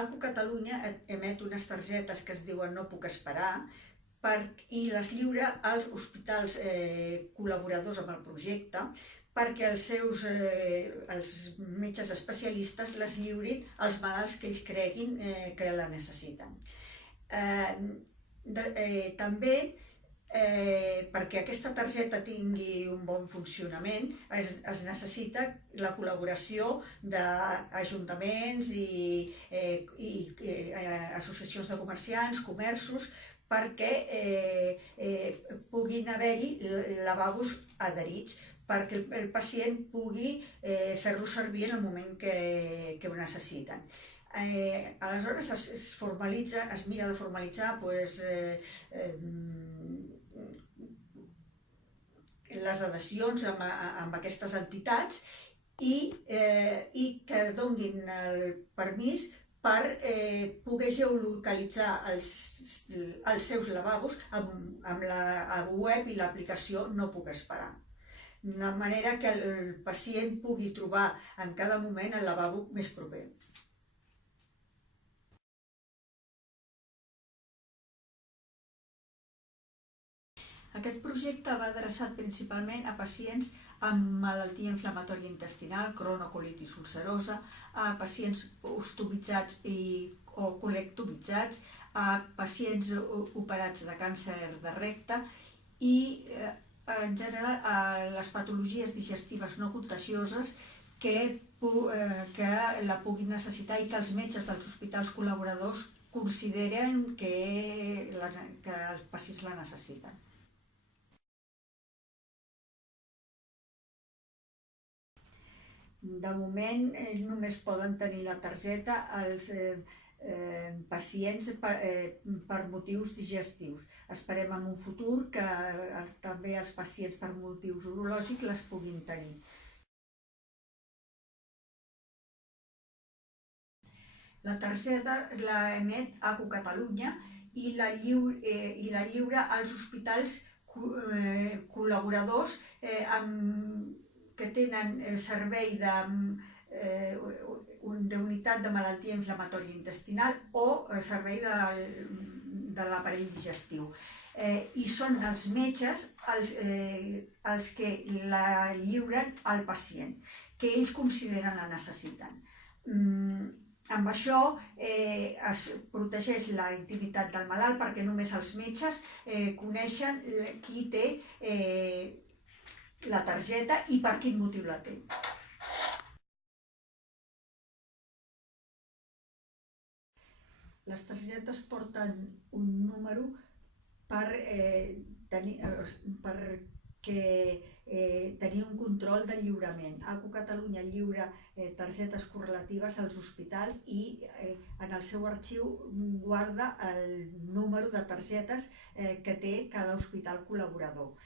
ACU Catalunya emet unes targetes que es diuen No puc esperar i les lliura als hospitals col·laboradors amb el projecte perquè els metges especialistes les lliurin als malalts que ells creguin que la necessiten. També, perquè aquesta targeta tingui un bon funcionament, es necessita la col·laboració d'ajuntaments i associacions de comerciants, comerços, perquè puguin haver-hi lavabos adherits, perquè el pacient pugui fer-lo servir en el moment que ho necessiten. Aleshores es mira de formalitzar les adhesions amb aquestes entitats i que donin el permís per poder geolocalitzar els seus lavabos amb la web i l'aplicació No puc esperar. De manera que el pacient pugui trobar en cada moment el lavabo més proper. Aquest projecte va adreçat principalment a pacients amb malaltia inflamatòria intestinal, cronocolitis ulcerosa, a pacients ostomitzats o colectomitzats, a pacients operats de càncer de recte i, en general, a les patologies digestives no contagioses que la puguin necessitar i que els metges dels hospitals col·laboradors consideren que els pacients la necessiten. De moment només poden tenir la targeta els pacients per motius digestius. Esperem en un futur que també els pacients per motius urològics les puguin tenir. La targeta la emet ACU Catalunya i la lliura als hospitals col·laboradors que tenen servei d'unitat de malaltia inflamatòria intestinal o servei de l'aparell digestiu. I són els metges els que la lliuren al pacient, que ells consideren la necessiten. Amb això es protegeix la intimitat del malalt perquè només els metges coneixen qui té la targeta i per quin motiu la té. Les targetes porten un número perquè tenir un control del lliurament. ACU Catalunya lliura targetes correlatives als hospitals i en el seu arxiu guarda el número de targetes que té cada hospital col·laborador.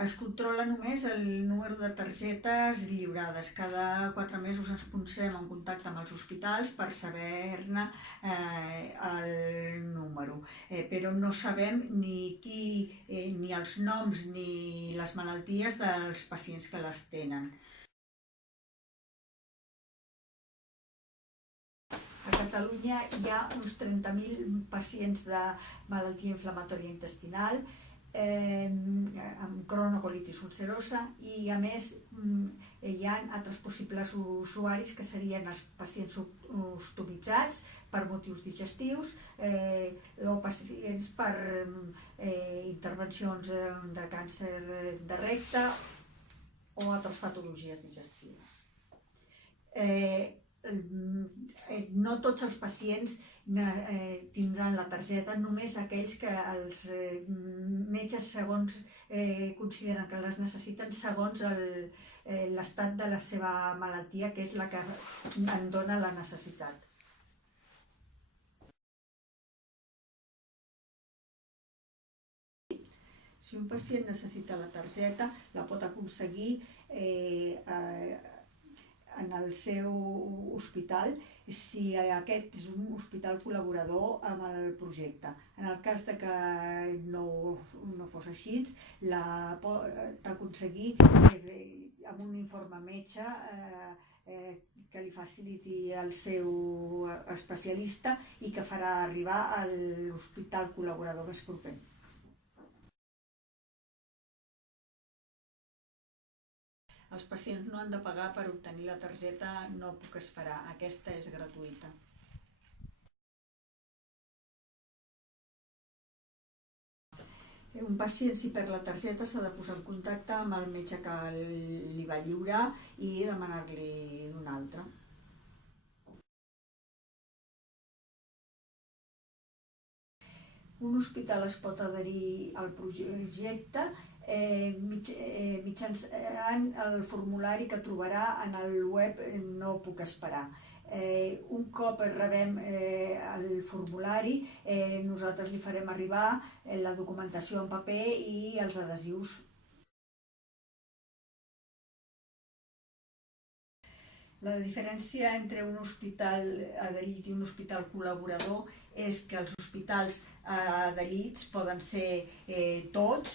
Es controla només el número de targetes lliurades. Cada 4 mesos ens posem en contacte amb els hospitals per saber-ne el número, però no sabem ni els noms ni les malalties dels pacients que les tenen. A Catalunya hi ha uns 30.000 pacients de malaltia inflamatòria intestinal, amb cronocolitis ulcerosa i, a més, hi ha altres possibles usuaris que serien els pacients ostomitzats per motius digestius o pacients per intervencions de càncer de recte o altres patologies digestives. No tots els pacients tindran la targeta, només aquells que els metges consideren que les necessiten segons l'estat de la seva malaltia, que és la que en dona la necessitat. Si un pacient necessita la targeta, la pot aconseguir en el seu hospital si aquest és un hospital col·laborador amb el projecte. En el cas que no fos així, la pot aconseguir amb un informe metge que li faciliti el seu especialista i que farà arribar a l'hospital col·laborador més proper. Els pacients no han de pagar per obtenir la targeta No puc esperar, aquesta és gratuïta. Un pacient, si perd la targeta, s'ha de posar en contacte amb el metge que li va lliurar i demanar-li una altra. Un hospital es pot adherir al projecte mitjançant el formulari que trobarà en el web No puc esperar. Un cop rebem el formulari, nosaltres li farem arribar la documentació en paper i els adhesius. La diferència entre un hospital adherit i un hospital col·laborador és que els hospitals adherits poden ser tots.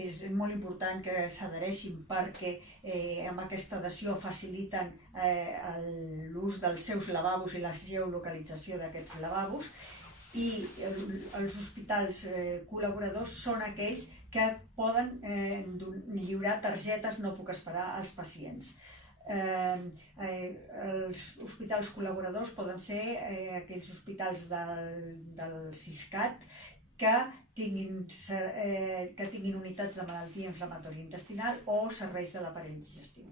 És molt important que s'adhereixin perquè amb aquesta adhesió faciliten l'ús dels seus lavabos i la geolocalització d'aquests lavabos, i els hospitals col·laboradors són aquells que poden lliurar targetes No puc esperar als pacients. Els hospitals col·laboradors poden ser aquells hospitals del Siscat que tinguin unitats de malaltia inflamatòria intestinal o serveis de l'aparell digestiu.